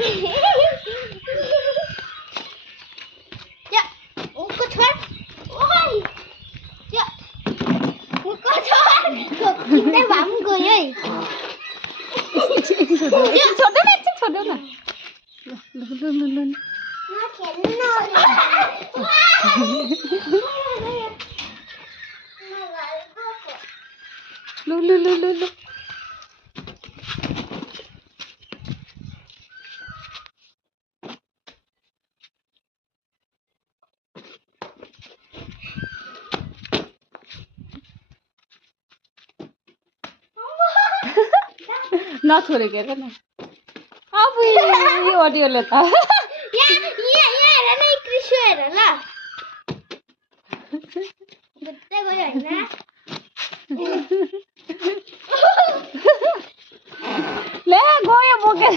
Ya, uko छोड़ ओए ya uko छोड़ kita bám cười ơi छोड़ो ना लुन nó खेल्नु लु ना छोड़े क्या ना अब ये ऑडियो लेता ya era nih Krishu era lah betul gue ya nah ले गोया बोके